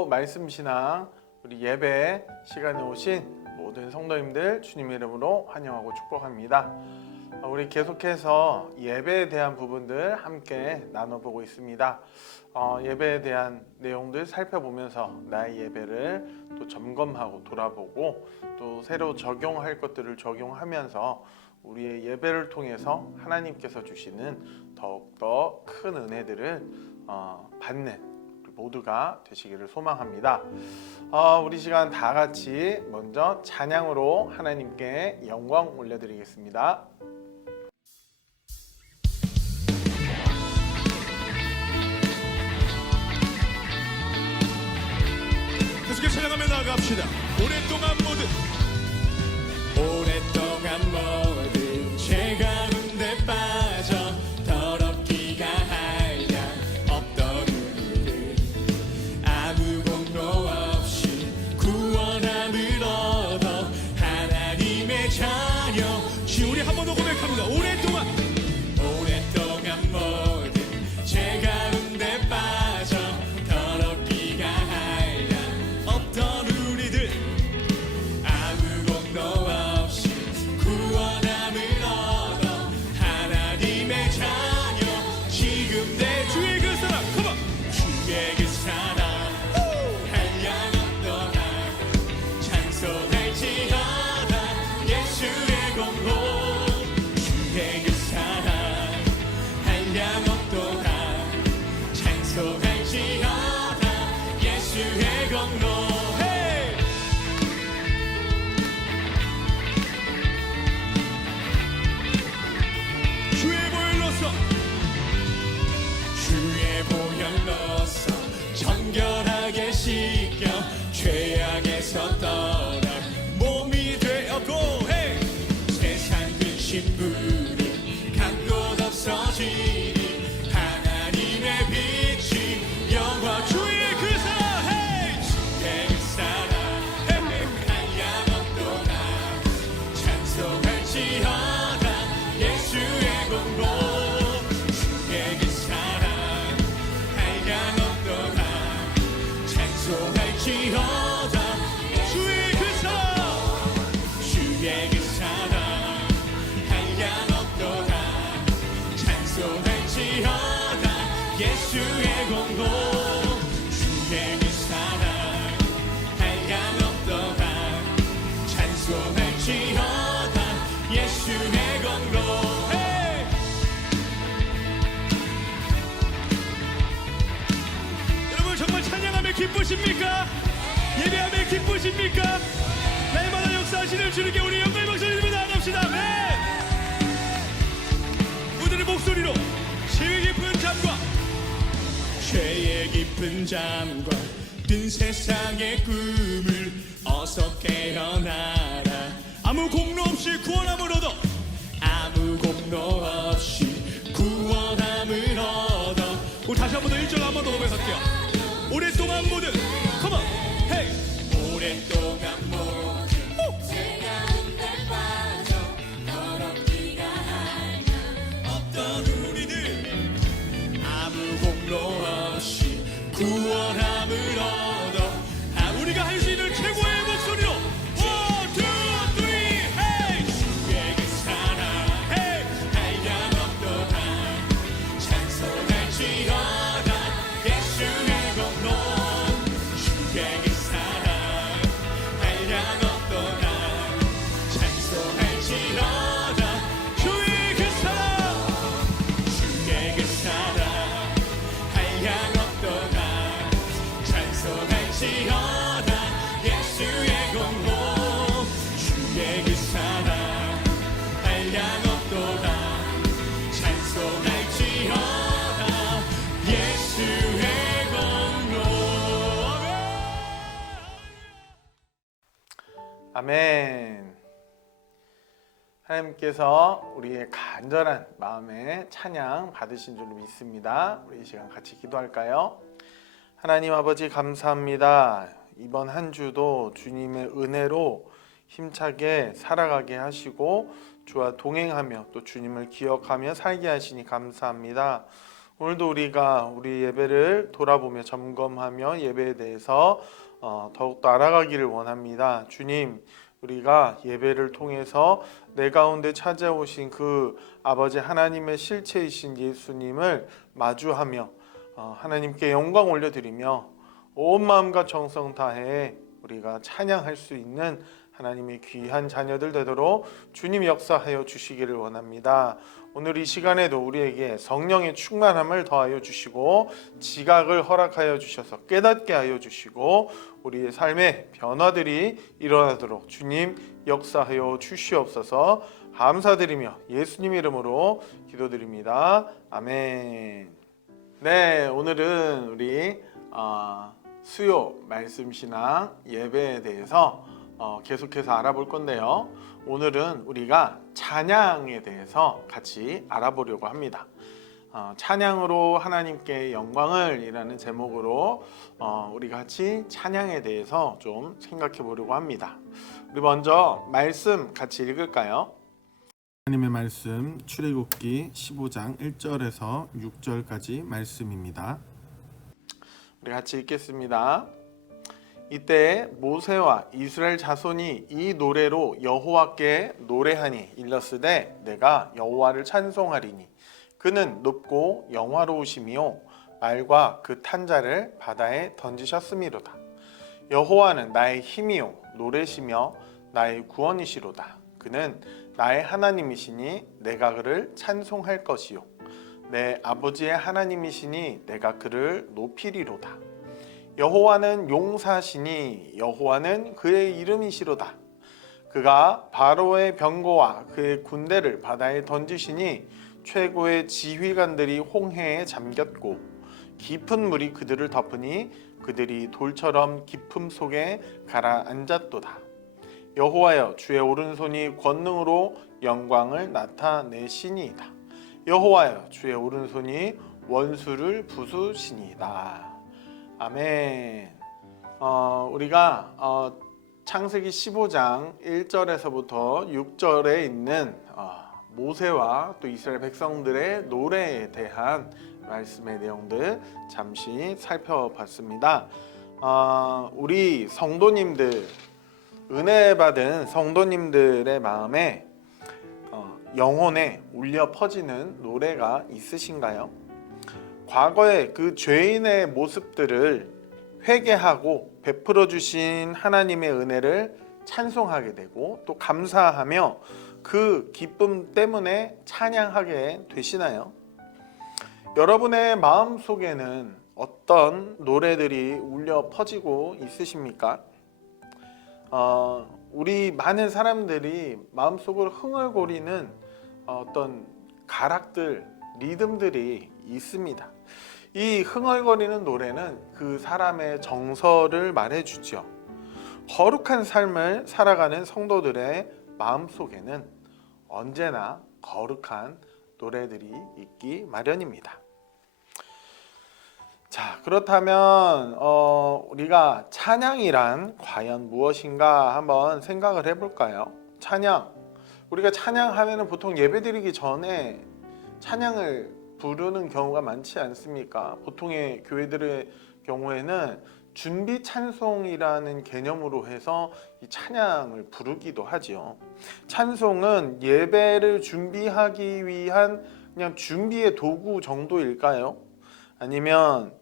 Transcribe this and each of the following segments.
오늘도 말씀 신앙 우리 예배 시간에 오신 모든 성도님들 주님의 이름으로 환영하고 축복합니다. 우리 계속해서 예배에 대한 부분들 함께 나눠보고 있습니다. 예배에 대한 내용들 살펴보면서 나의 예배를 또 점검하고 돌아보고 또 새로 적용할 것들을 적용하면서 우리의 예배를 통해서 하나님께서 주시는 더욱더 큰 은혜들을 받는 모두가 되시기를 소망합니다. 우리 시간 다 같이 먼저 찬양으로 하나님께 영광 올려드리겠습니다. 계속해 찬양하며 나아갑시다. 오랫동안 모든 죄 가운데 빠져 더럽기가 한량 없던 우리를 아무 공로 없이 구원함을 얻어 하나님의 자녀. 우리 한 번 더 고백합니다. 오랫동안 모든 죄 가운데 빠져 더럽기가 한량 없던 우리들 아무 공로 없이 구원함을 얻어 하나님의 자녀. 지금 내 주의 그 사랑, 컴온! 주의 그 사랑 한량 없도다 찬송할지어다 예수의 공로. 주의 그 사랑 한량 없도다 찬송할지어다 예수의 공로. 주의 보혈로서 정결하게 씻겨 죄악에서 떠나 몸이 되었고 세상 근심불이 간 곳 없어지니 하나님의 빛이 영화. 주의 그 사랑 주의 그 사랑 한량 없도다 찬송할지어다 예수의 공로. 주의 그 사랑 한량 없도다 찬송할지어다 주의 그 사랑. 주의 그 사랑 한량 없도다 찬송할지어다 예수의 공로. 주의 그 사랑 한량 없도다 찬송할지어다 예수의 공로. 여러분 정말 찬양하며 기쁘십니까? 예배하며 기쁘십니까? 날마다 역사하시는 주님께 우리 영광의 박수를 드리며 나아갑시다. 아멘. 오늘의 목소리로 죄의 깊은 잠과 뜬 세상의 꿈을 어서 깨어나라. 아무 공로 없이 구원함을 얻어 아무 공로 없이 구원함을 얻어. 우리 다시 한 번 더 1절 한 번 더 고백할게요. 오랫동안 모든 컴온 헤이 오랫동안 모든 죄 가운데 빠져 더럽기가 한량 없던 우리들 아무 공로 없이 구원함을 얻어. 우리가 할 수 있는 최고의 목소리로 1, 2, 3 헤이 주의 그 사랑 헤이 한량 없도다 찬송할지어다 예수의 공로. 주의 그 사랑 한량 없도다 찬송할지어다 주의 그 사랑. 주의 그 사랑 한량 없도다 찬송할지어다 예수의 공로. 주의 그 사랑 한량 없도다 찬송할지어다 예수의 공로. 아멘. 하나님께서 우리의 간절한 마음에 찬양 받으신 줄로 믿습니다. 우리 이 시간 같이 기도할까요? 하나님 아버지 감사합니다. 이번 한 주도 주님의 은혜로 힘차게 살아가게 하시고 주와 동행하며 또 주님을 기억하며 살게 하시니 감사합니다. 오늘도 우리가 우리 예배를 돌아보며 점검하며 예배에 대해서 더욱더 알아가기를 원합니다. 주님, 우리가 예배를 통해서 내 가운데 찾아오신 그 아버지 하나님의 실체이신 예수님을 마주하며 하나님께 영광 올려드리며 온 마음과 정성 다해 우리가 찬양할 수 있는 하나님의 귀한 자녀들 되도록 주님 역사하여 주시기를 원합니다. 오늘 이 시간에도 우리에게 성령의 충만함을 더하여 주시고 지각을 허락하여 주셔서 깨닫게 하여 주시고 우리의 삶의 변화들이 일어나도록 주님 역사하여 주시옵소서. 감사드리며 예수님 이름으로 기도드립니다. 아멘. 네, 오늘은 우리 수요 말씀 신앙 예배에 대해서 계속해서 알아볼 건데요. 오늘은 우리가 찬양에 대해서 같이 알아보려고 합니다. 찬양으로 하나님께 영광을 이라는 제목으로 우리 같이 찬양에 대해서 좀 생각해 보려고 합니다. 우리 먼저 말씀 같이 읽을까요? 하나님의 말씀 출애굽기 15장 1절에서 6절까지 말씀입니다. 우리 같이 읽겠습니다. 이때 모세와 이스라엘 자손이 이 노래로 여호와께 노래하니 일렀으되 내가 여호와를 찬송하리니 그는 높고 영화로우시며 말과 그 탄자를 바다에 던지셨음이로다. 여호와는 나의 힘이요 노래시며 나의 구원이시로다. 그는 나의 하나님이시니 내가 그를 찬송할 것이요 내 아버지의 하나님이시니 내가 그를 높이리로다. 여호와는 용사시니 여호와는 그의 이름이시로다. 그가 바로의 병거와 그의 군대를 바다에 던지시니 최고의 지휘관들이 홍해에 잠겼고 깊은 물이 그들을 덮으니 그들이 돌처럼 깊음 속에 가라앉았도다. 여호와여 주의 오른손이 권능으로 영광을 나타내시니이다. 여호와여 주의 오른손이 원수를 부수시니이다. 아멘. 우리가 창세기 15장 1절에서부터 6절에 있는 모세와 또 이스라엘 백성들의 노래에 대한 말씀의 내용들 잠시 살펴봤습니다. 우리 성도님들, 은혜 받은 성도님들의 마음에 영혼에 울려 퍼지는 노래가 있으신가요? 과거의 그 죄인의 모습들을 회개하고 베풀어 주신 하나님의 은혜를 찬송하게 되고 또 감사하며 그 기쁨 때문에 찬양하게 되시나요? 여러분의 마음 속에는 어떤 노래들이 울려 퍼지고 있으십니까? 우리 많은 사람들이 마음속으로 흥얼거리는 어떤 가락들, 리듬들이 있습니다. 이 흥얼거리는 노래는 그 사람의 정서를 말해주죠. 거룩한 삶을 살아가는 성도들의 마음속에는 언제나 거룩한 노래들이 있기 마련입니다. 자, 그렇다면 우리가 찬양이란 과연 무엇인가 한번 생각을 해볼까요? 찬양, 우리가 찬양하면 보통 예배드리기 전에 찬양을 부르는 경우가 많지 않습니까? 보통의 교회들의 경우에는 준비 찬송이라는 개념으로 해서 이 찬양을 부르기도 하지요. 찬송은 예배를 준비하기 위한 그냥 준비의 도구 정도일까요? 아니면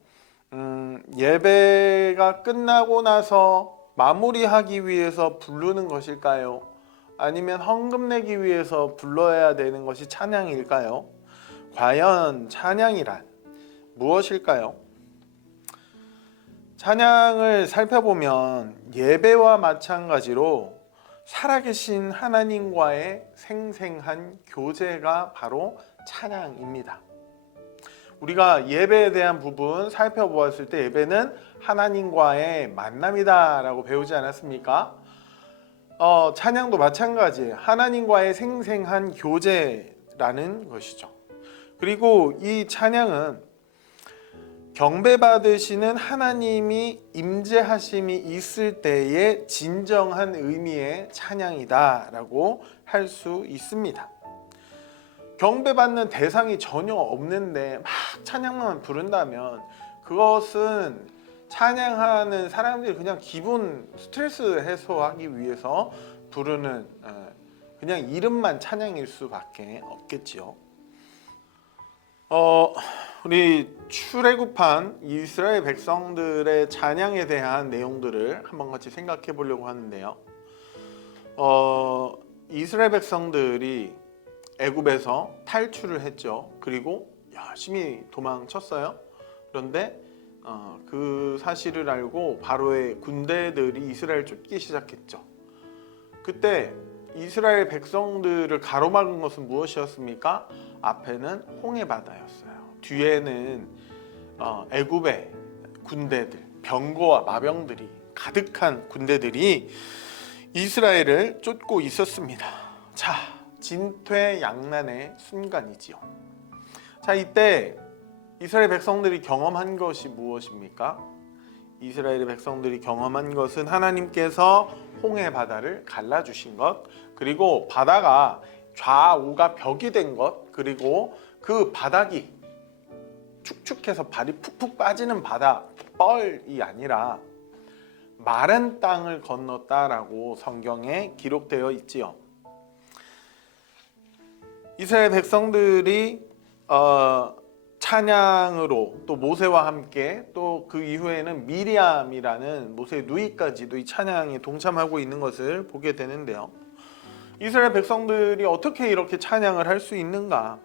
예배가 끝나고 나서 마무리하기 위해서 부르는 것일까요? 아니면 헌금 내기 위해서 불러야 되는 것이 찬양일까요? 과연 찬양이란 무엇일까요? 찬양을 살펴보면 예배와 마찬가지로 살아계신 하나님과의 생생한 교제가 바로 찬양입니다. 우리가 예배에 대한 부분 살펴보았을 때 예배는 하나님과의 만남이다 라고 배우지 않았습니까? 찬양도 마찬가지예요. 하나님과의 생생한 교제라는 것이죠. 그리고 이 찬양은 경배받으시는 하나님이 임재하심이 있을 때의 진정한 의미의 찬양이다 라고 할 수 있습니다. 경배받는 대상이 전혀 없는데 막 찬양만 부른다면 그것은 찬양하는 사람들이 그냥 기분 스트레스 해소하기 위해서 부르는 그냥 이름만 찬양일 수밖에 없겠지요. 우리 출애굽한 이스라엘 백성들의 찬양에 대한 내용들을 한번 같이 생각해 보려고 하는데요. 이스라엘 백성들이 애굽에서 탈출을 했죠. 그리고 열심히 도망쳤어요. 그런데 그 사실을 알고 바로의 군대들이 이스라엘을 쫓기 시작했죠. 그때 이스라엘 백성들을 가로막은 것은 무엇이었습니까? 앞에는 홍해 바다였어요. 뒤에는 애굽의 군대들, 병거와 마병들이 가득한 군대들이 이스라엘을 쫓고 있었습니다. 자, 진퇴양난의 순간이지요. 자, 이때 이스라엘 백성들이 경험한 것이 무엇입니까? 이스라엘 백성들이 경험한 것은 하나님께서 홍해 바다를 갈라주신 것, 그리고 바다가 좌우가 벽이 된 것, 그리고 그 바닥이 축축해서 발이 푹푹 빠지는 바다, 뻘이 아니라 마른 땅을 건넜다라고 성경에 기록되어 있지요. 이스라엘 백성들이 찬양으로 또 모세와 함께 또 그 이후에는 미리암이라는 모세의 누이까지도 이 찬양에 동참하고 있는 것을 보게 되는데요. 이스라엘 백성들이 어떻게 이렇게 찬양을 할 수 있는가?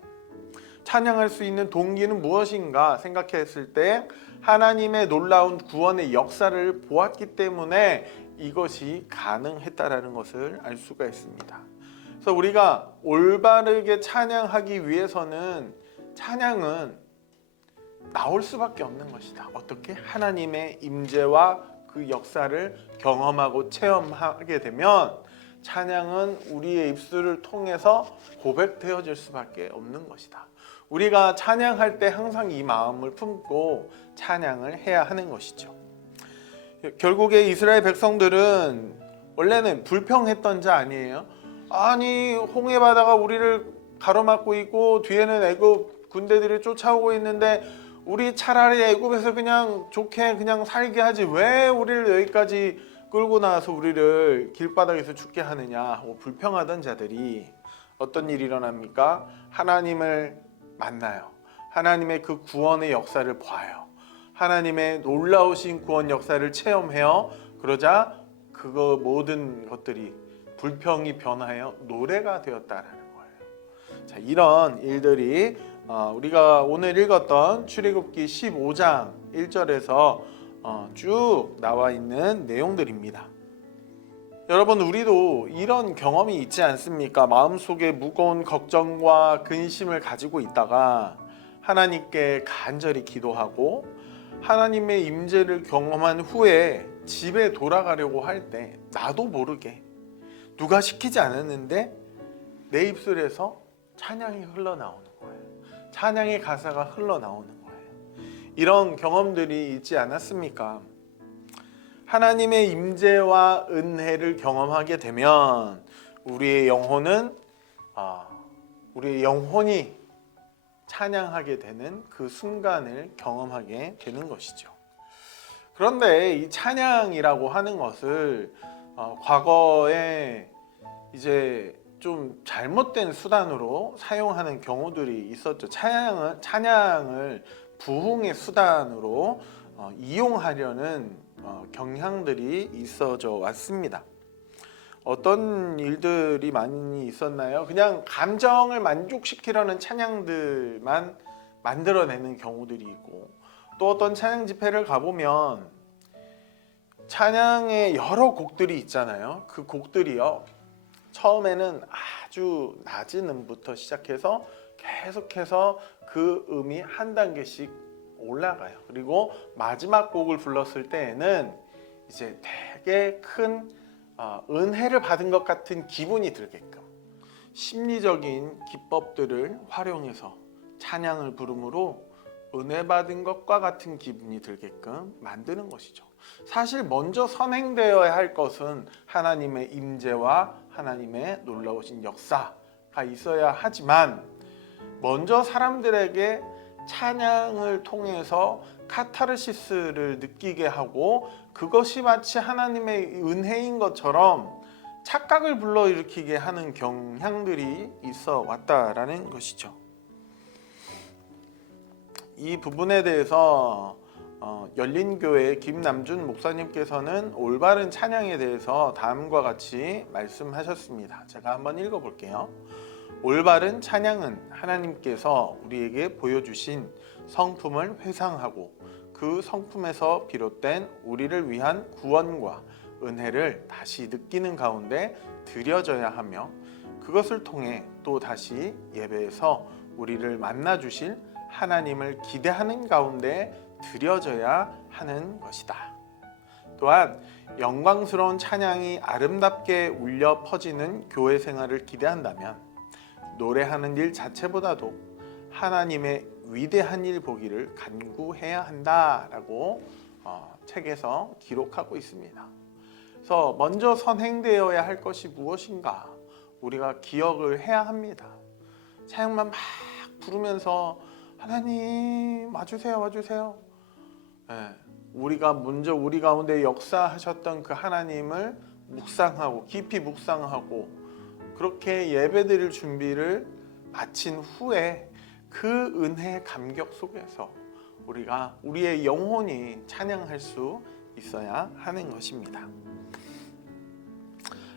찬양할 수 있는 동기는 무엇인가 생각했을 때 하나님의 놀라운 구원의 역사를 보았기 때문에 이것이 가능했다라는 것을 알 수가 있습니다. 그래서 우리가 올바르게 찬양하기 위해서는 찬양은 나올 수밖에 없는 것이다. 어떻게? 하나님의 임재와 그 역사를 경험하고 체험하게 되면 찬양은 우리의 입술을 통해서 고백되어질 수밖에 없는 것이다. 우리가 찬양할 때 항상 이 마음을 품고 찬양을 해야 하는 것이죠. 결국에 이스라엘 백성들은 원래는 불평했던 자 아니에요? 아니, 홍해 바다가 우리를 가로막고 있고 뒤에는 애굽 군대들이 쫓아오고 있는데 우리 차라리 애굽에서 그냥 좋게 그냥 살게 하지 왜 우리를 여기까지 끌고 나와서 우리를 길바닥에서 죽게 하느냐. 불평하던 자들이 어떤 일이 일어납니까? 하나님을 만나요. 하나님의 그 구원의 역사를 봐요. 하나님의 놀라우신 구원 역사를 체험해요. 그러자 그거 모든 것들이 불평이 변하여 노래가 되었다라는 거예요. 자, 이런 일들이 우리가 오늘 읽었던 출애굽기 15장 1절에서 쭉 나와 있는 내용들입니다. 여러분, 우리도 이런 경험이 있지 않습니까? 마음속에 무거운 걱정과 근심을 가지고 있다가 하나님께 간절히 기도하고 하나님의 임재를 경험한 후에 집에 돌아가려고 할 때 나도 모르게 누가 시키지 않았는데 내 입술에서 찬양이 흘러나오는 거예요. 찬양의 가사가 흘러나오는 거예요. 이런 경험들이 있지 않았습니까? 하나님의 임재와 은혜를 경험하게 되면 우리의 영혼이 찬양하게 되는 그 순간을 경험하게 되는 것이죠. 그런데 이 찬양이라고 하는 것을 과거에 이제 좀 잘못된 수단으로 사용하는 경우들이 있었죠. 찬양을 부흥의 수단으로 이용하려는 경향들이 있어져 왔습니다. 어떤 일들이 많이 있었나요? 그냥 감정을 만족시키려는 찬양들만 만들어내는 경우들이 있고, 또 어떤 찬양 집회를 가보면 찬양의 여러 곡들이 있잖아요. 그 곡들이요, 처음에는 아주 낮은 음부터 시작해서 계속해서 그 음이 한 단계씩 올라가요. 그리고 마지막 곡을 불렀을 때에는 이제 되게 큰 은혜를 받은 것 같은 기분이 들게끔 심리적인 기법들을 활용해서 찬양을 부름으로 은혜 받은 것과 같은 기분이 들게끔 만드는 것이죠. 사실 먼저 선행되어야 할 것은 하나님의 임재와 하나님의 놀라우신 역사가 있어야 하지만 먼저 사람들에게 찬양을 통해서 카타르시스를 느끼게 하고 그것이 마치 하나님의 은혜인 것처럼 착각을 불러일으키게 하는 경향들이 있어 왔다라는 것이죠. 이 부분에 대해서 열린교회 김남준 목사님께서는 올바른 찬양에 대해서 다음과 같이 말씀하셨습니다. 제가 한번 읽어볼게요. 올바른 찬양은 하나님께서 우리에게 보여주신 성품을 회상하고 그 성품에서 비롯된 우리를 위한 구원과 은혜를 다시 느끼는 가운데 드려져야 하며 그것을 통해 또 다시 예배에서 우리를 만나 주실 하나님을 기대하는 가운데 드려져야 하는 것이다. 또한 영광스러운 찬양이 아름답게 울려 퍼지는 교회 생활을 기대한다면 노래하는 일 자체보다도 하나님의 위대한 일 보기를 간구해야 한다라고 책에서 기록하고 있습니다. 그래서 먼저 선행되어야 할 것이 무엇인가 우리가 기억을 해야 합니다. 찬양만 막 부르면서 하나님 와주세요 와주세요. 우리가 먼저 우리 가운데 역사하셨던 그 하나님을 묵상하고 깊이 묵상하고 그렇게 예배드릴 준비를 마친 후에 그 은혜의 감격 속에서 우리가 우리의 영혼이 찬양할 수 있어야 하는 것입니다.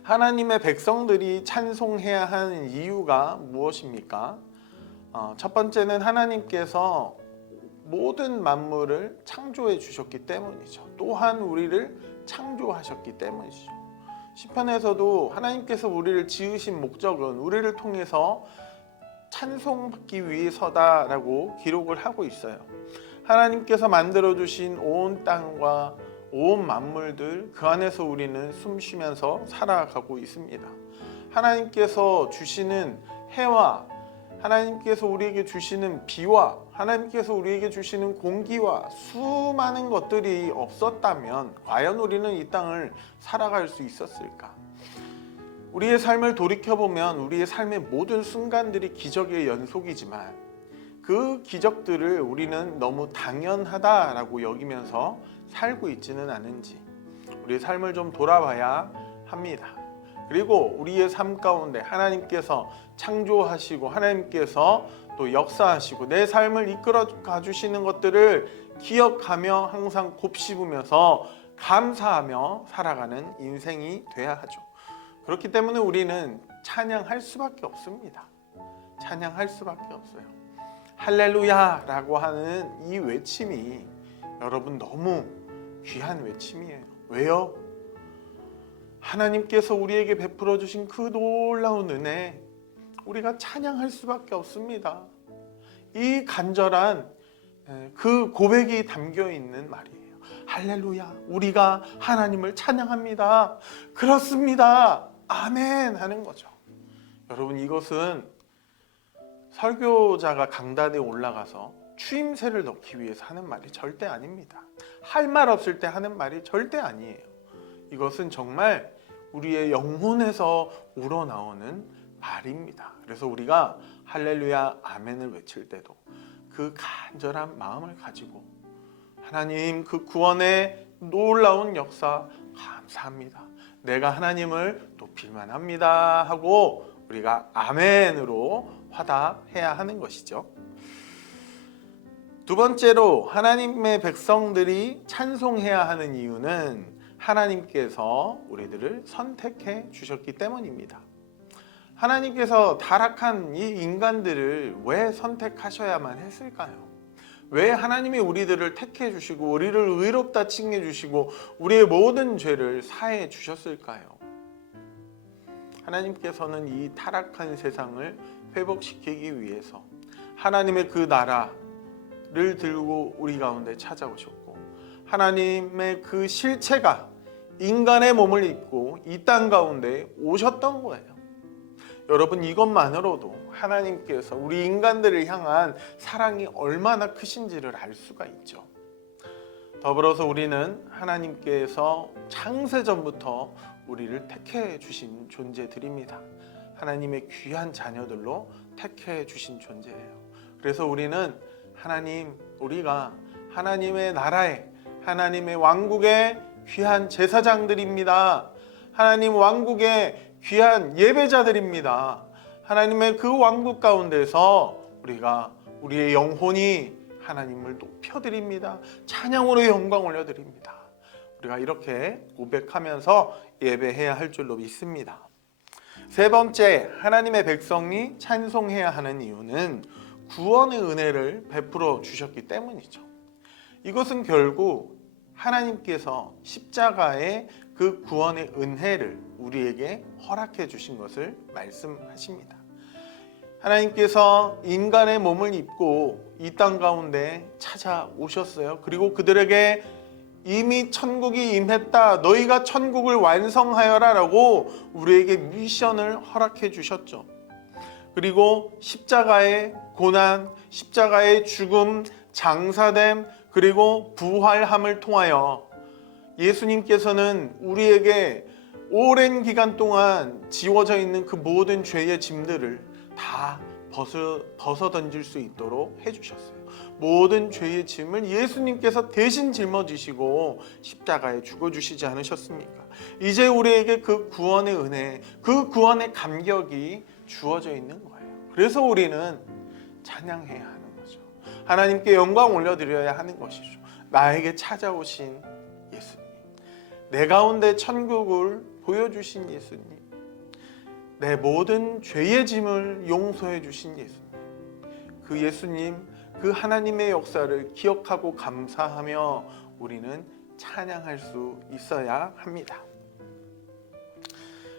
하나님의 백성들이 찬송해야 하는 이유가 무엇입니까? 첫 번째는 하나님께서 모든 만물을 창조해 주셨기 때문이죠. 또한 우리를 창조하셨기 때문이죠. 시편에서도 하나님께서 우리를 지으신 목적은 우리를 통해서 찬송받기 위해서다라고 기록을 하고 있어요. 하나님께서 만들어주신 온 땅과 온 만물들 그 안에서 우리는 숨쉬면서 살아가고 있습니다. 하나님께서 주시는 해와 하나님께서 우리에게 주시는 비와 하나님께서 우리에게 주시는 공기와 수많은 것들이 없었다면 과연 우리는 이 땅을 살아갈 수 있었을까? 우리의 삶을 돌이켜보면 우리의 삶의 모든 순간들이 기적의 연속이지만 그 기적들을 우리는 너무 당연하다라고 여기면서 살고 있지는 않은지 우리의 삶을 좀 돌아봐야 합니다. 그리고 우리의 삶 가운데 하나님께서 창조하시고 하나님께서 또 역사하시고 내 삶을 이끌어 가주시는 것들을 기억하며 항상 곱씹으면서 감사하며 살아가는 인생이 돼야 하죠. 그렇기 때문에 우리는 찬양할 수밖에 없습니다. 찬양할 수밖에 없어요. 할렐루야라고 하는 이 외침이 여러분 너무 귀한 외침이에요. 왜요? 하나님께서 우리에게 베풀어 주신 그 놀라운 은혜 우리가 찬양할 수밖에 없습니다. 이 간절한 그 고백이 담겨 있는 말이에요. 할렐루야, 우리가 하나님을 찬양합니다. 그렇습니다. 아멘 하는 거죠. 여러분 이것은 설교자가 강단에 올라가서 추임새를 넣기 위해서 하는 말이 절대 아닙니다. 할 말 없을 때 하는 말이 절대 아니에요. 이것은 정말 우리의 영혼에서 우러나오는 말입니다. 그래서 우리가 할렐루야 아멘을 외칠 때도 그 간절한 마음을 가지고 하나님 그 구원의 놀라운 역사 감사합니다. 내가 하나님을 높일만 합니다 하고 우리가 아멘으로 화답해야 하는 것이죠. 두 번째로 하나님의 백성들이 찬송해야 하는 이유는 하나님께서 우리들을 선택해 주셨기 때문입니다. 하나님께서 타락한 이 인간들을 왜 선택하셔야만 했을까요? 왜 하나님이 우리들을 택해 주시고 우리를 의롭다 칭해 주시고 우리의 모든 죄를 사해 주셨을까요? 하나님께서는 이 타락한 세상을 회복시키기 위해서 하나님의 그 나라를 들고 우리 가운데 찾아오셨고 하나님의 그 실체가 인간의 몸을 입고 이 땅 가운데 오셨던 거예요. 여러분 이것만으로도 하나님께서 우리 인간들을 향한 사랑이 얼마나 크신지를 알 수가 있죠. 더불어서 우리는 하나님께서 창세전부터 우리를 택해 주신 존재들입니다. 하나님의 귀한 자녀들로 택해 주신 존재예요. 그래서 우리는 우리가 하나님의 나라에, 하나님의 왕국의 귀한 제사장들입니다. 하나님 왕국의 귀한 예배자들입니다. 하나님의 그 왕국 가운데서 우리의 영혼이 하나님을 높여드립니다. 찬양으로 영광 올려드립니다. 우리가 이렇게 고백하면서 예배해야 할 줄로 믿습니다. 세 번째, 하나님의 백성이 찬송해야 하는 이유는 구원의 은혜를 베풀어 주셨기 때문이죠. 이것은 결국 하나님께서 십자가의 그 구원의 은혜를 우리에게 허락해 주신 것을 말씀하십니다. 하나님께서 인간의 몸을 입고 이 땅 가운데 찾아오셨어요. 그리고 그들에게 이미 천국이 임했다, 너희가 천국을 완성하여라 라고 우리에게 미션을 허락해 주셨죠. 그리고 십자가의 고난, 십자가의 죽음, 장사됨, 그리고 부활함을 통하여 예수님께서는 우리에게 오랜 기간 동안 지워져 있는 그 모든 죄의 짐들을 다 벗어 던질 수 있도록 해주셨어요. 모든 죄의 짐을 예수님께서 대신 짊어지시고 십자가에 죽어주시지 않으셨습니까? 이제 우리에게 그 구원의 은혜, 그 구원의 감격이 주어져 있는 거예요. 그래서 우리는 찬양해야 하는 거죠. 하나님께 영광 올려드려야 하는 것이죠. 나에게 찾아오신 예수님, 내 가운데 천국을 보여주신 예수님, 내 모든 죄의 짐을 용서해 주신 예수님, 그 예수님, 그 하나님의 역사를 기억하고 감사하며 우리는 찬양할 수 있어야 합니다.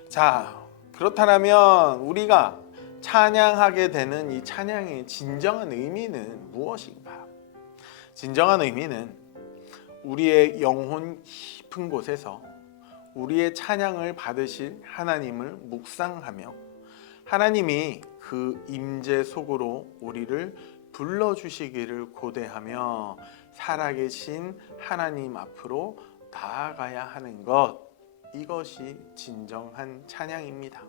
자, 그렇다면 우리가 찬양하게 되는 이 찬양의 진정한 의미는 무엇인가? 진정한 의미는 우리의 영혼 깊은 곳에서 우리의 찬양을 받으실 하나님을 묵상하며 하나님이 그 임재 속으로 우리를 불러주시기를 고대하며 살아계신 하나님 앞으로 나아가야 하는 것, 이것이 진정한 찬양입니다.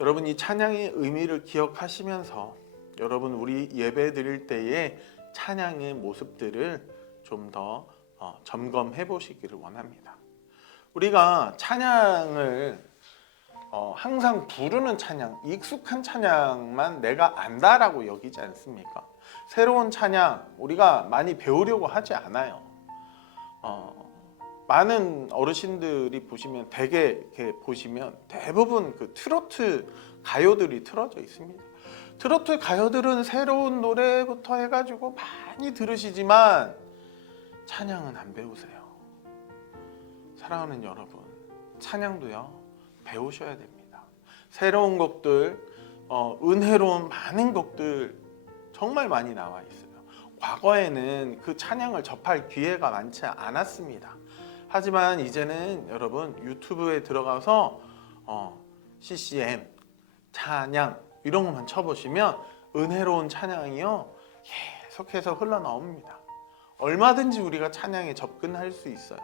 여러분, 이 찬양의 의미를 기억하시면서 여러분, 우리 예배 드릴 때의 찬양의 모습들을 좀 더 점검해 보시기를 원합니다. 우리가 찬양을 항상 부르는 찬양, 익숙한 찬양만 내가 안다라고 여기지 않습니까? 새로운 찬양 우리가 많이 배우려고 하지 않아요. 많은 어르신들이 보시면 이렇게 보시면 대부분 그 트로트 가요들이 틀어져 있습니다. 트로트 가요들은 새로운 노래부터 해가지고 많이 들으시지만 찬양은 안 배우세요. 사랑하는 여러분, 찬양도요 배우셔야 됩니다. 새로운 곡들, 은혜로운 많은 곡들 정말 많이 나와 있어요. 과거에는 그 찬양을 접할 기회가 많지 않았습니다. 하지만 이제는 여러분 유튜브에 들어가서 CCM, 찬양 이런 것만 쳐보시면 은혜로운 찬양이요 계속해서 흘러나옵니다. 얼마든지 우리가 찬양에 접근할 수 있어요.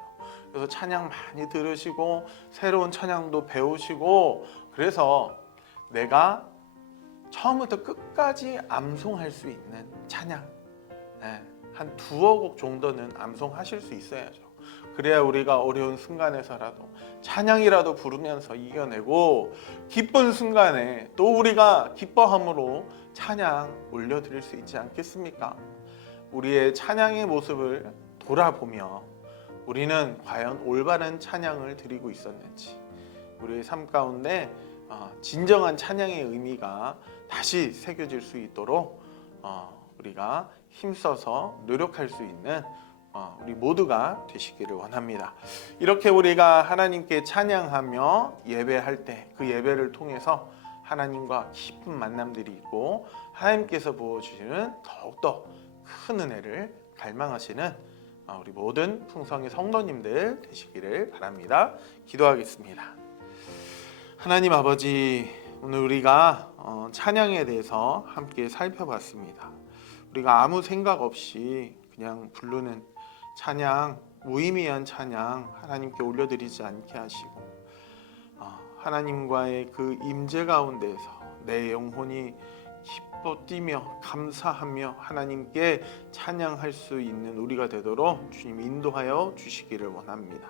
그래서 찬양 많이 들으시고 새로운 찬양도 배우시고, 그래서 내가 처음부터 끝까지 암송할 수 있는 찬양, 한 두어 곡 정도는 암송하실 수 있어야죠. 그래야 우리가 어려운 순간에서라도 찬양이라도 부르면서 이겨내고, 기쁜 순간에 또 우리가 기뻐함으로 찬양 올려드릴 수 있지 않겠습니까? 우리의 찬양의 모습을 돌아보며 우리는 과연 올바른 찬양을 드리고 있었는지, 우리의 삶 가운데 진정한 찬양의 의미가 다시 새겨질 수 있도록 우리가 힘써서 노력할 수 있는 우리 모두가 되시기를 원합니다. 이렇게 우리가 하나님께 찬양하며 예배할 때 그 예배를 통해서 하나님과 깊은 만남들이 있고 하나님께서 부어주시는 더욱더 큰 은혜를 갈망하시는 우리 모든 풍성의 성도님들 되시기를 바랍니다. 기도하겠습니다. 하나님 아버지, 오늘 우리가 찬양에 대해서 함께 살펴봤습니다. 우리가 아무 생각 없이 그냥 부르는 찬양, 무의미한 찬양 하나님께 올려드리지 않게 하시고 하나님과의 그 임재 가운데서 내 영혼이 기뻐 뛰며 감사하며 하나님께 찬양할 수 있는 우리가 되도록 주님 인도하여 주시기를 원합니다.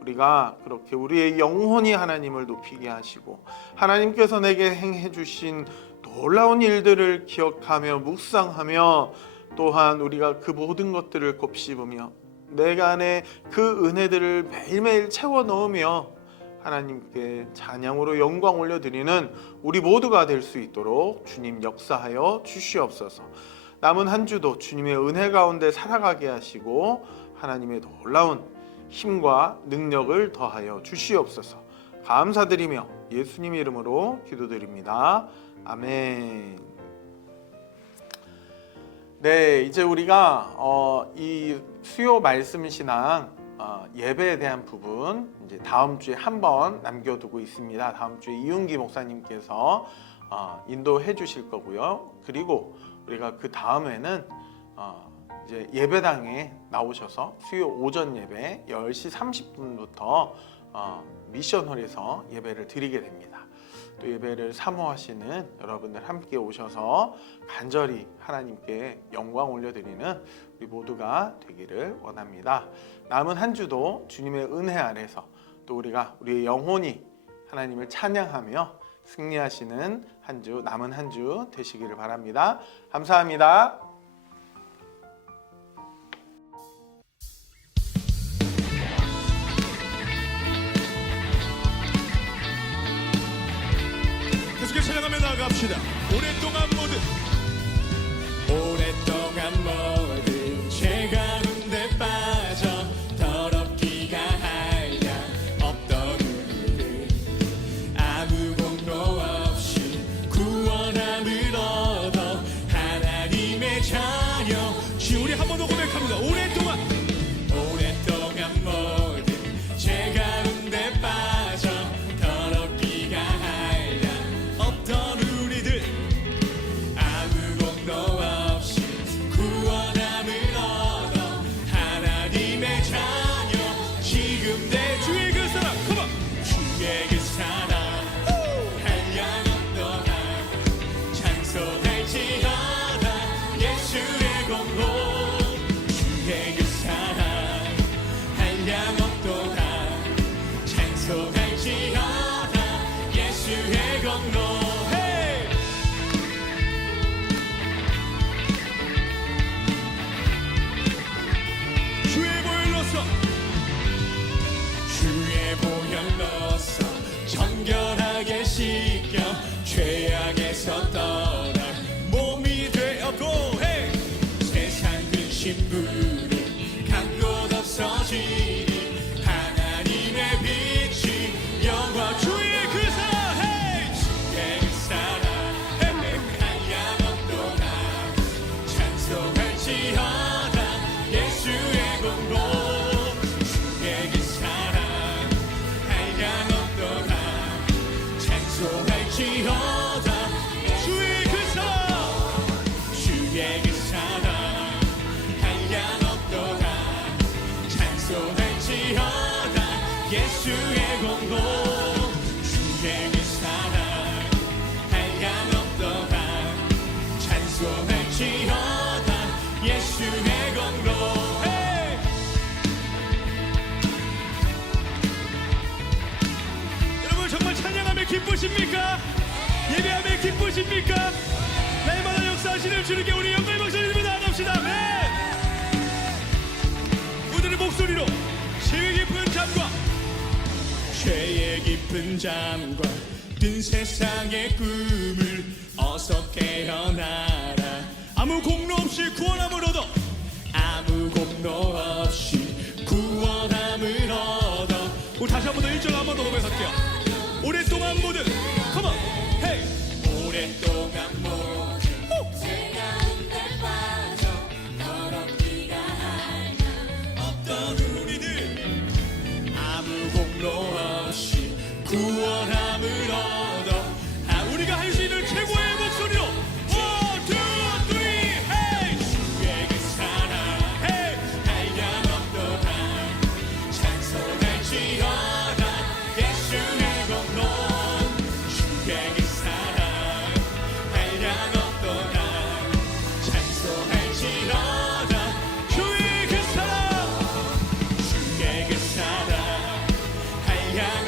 우리가 그렇게 우리의 영혼이 하나님을 높이게 하시고 하나님께서 내게 행해 주신 놀라운 일들을 기억하며 묵상하며 또한 우리가 그 모든 것들을 곱씹으며 내가 안에 그 은혜들을 매일매일 채워 넣으며 하나님께 찬양으로 영광 올려드리는 우리 모두가 될 수 있도록 주님 역사하여 주시옵소서. 남은 한 주도 주님의 은혜 가운데 살아가게 하시고 하나님의 놀라운 힘과 능력을 더하여 주시옵소서. 감사드리며 예수님 이름으로 기도드립니다. 아멘. 네, 이제 우리가 이 수요 말씀 신앙 예배에 대한 부분 이제 다음 주에 한번 남겨두고 있습니다. 다음 주에 이윤기 목사님께서 인도해 주실 거고요. 그리고 우리가 그 다음에는 이제 예배당에 나오셔서 수요 오전 예배 10시 30분부터 미션홀에서 예배를 드리게 됩니다. 또 예배를 사모하시는 여러분들 함께 오셔서 간절히 하나님께 영광 올려드리는 우리 모두가 되기를 원합니다. 남은 한 주도 주님의 은혜 아래서 또 우리의 영혼이 하나님을 찬양하며 승리하시는 한 주, 남은 한 주 되시기를 바랍니다. 감사합니다. 계속해서 찬양하며 나아갑시다. 오랫동안 모든 죄 가운데 빠져 더럽기가 한량 없던 우리를 아무 공로 없이 구원함을 얻어 하나님의 자녀. 우리 한 번 더 고백합니다. 오랫동안 모든 죄 가운데 빠져 더럽기가 한량 없던 우리들 아무 공로 없이 구원함을 얻어 하나님의 자녀. 지금 내 주의 그 사랑, 컴온! 주의 그 사랑 한량 없도다 찬송할지어다 예수의 공로. 주의 그 사랑 한량 없도다 찬송할지어다 예수의 공로. 헤이! 주의 보혈로서 정결하게 씻겨 죄악에서 떠나 몸이 되었고 헤이! 세상 근심부를 간 곳 없어지니 하나님의 빛이 영화. 주의 그 사랑 헤이! 주의 그 사랑 한량 없도다 찬송할지어다 예수의 공로. 주의 그 사랑 한량 없도다 찬송할지어다 주의 그 사랑. 주의 그 사랑 한량 없도다 찬송할지어다 예수의 공로. 주의 그 사랑 한량 없도다 찬송할지어다 예수의 공로. 헤이! 여러분 정말 찬양하며 기쁘십니까? 예배하며 기쁘십니까? 날마다 역사하시는 주님께 우리 영광의 박수를 나갑시다. 아멘. 우리의 목소리로 죄의 깊은 잠과 뜬 세상의 꿈을 어서 깨어나라. 아무 공로 없이 구원함을 얻어 아무 공로 없이 구원함을 얻어. 우리 다시 한 번 더 1절 한 번 더 고백할게요. 오랫동안 모든 컴온 헤이. 오랫동안 모든 죄 가운데 빠져 더럽기가 하냐 없던 우리들 아무 공로 없이 구원함을 얻어. 우리가 할 수 있는 최고의 목소리로 1, 2, 3 헤이. 주의 그 사랑 헤이 한량 없도다 찬송할지어다 예수의 공로. 향한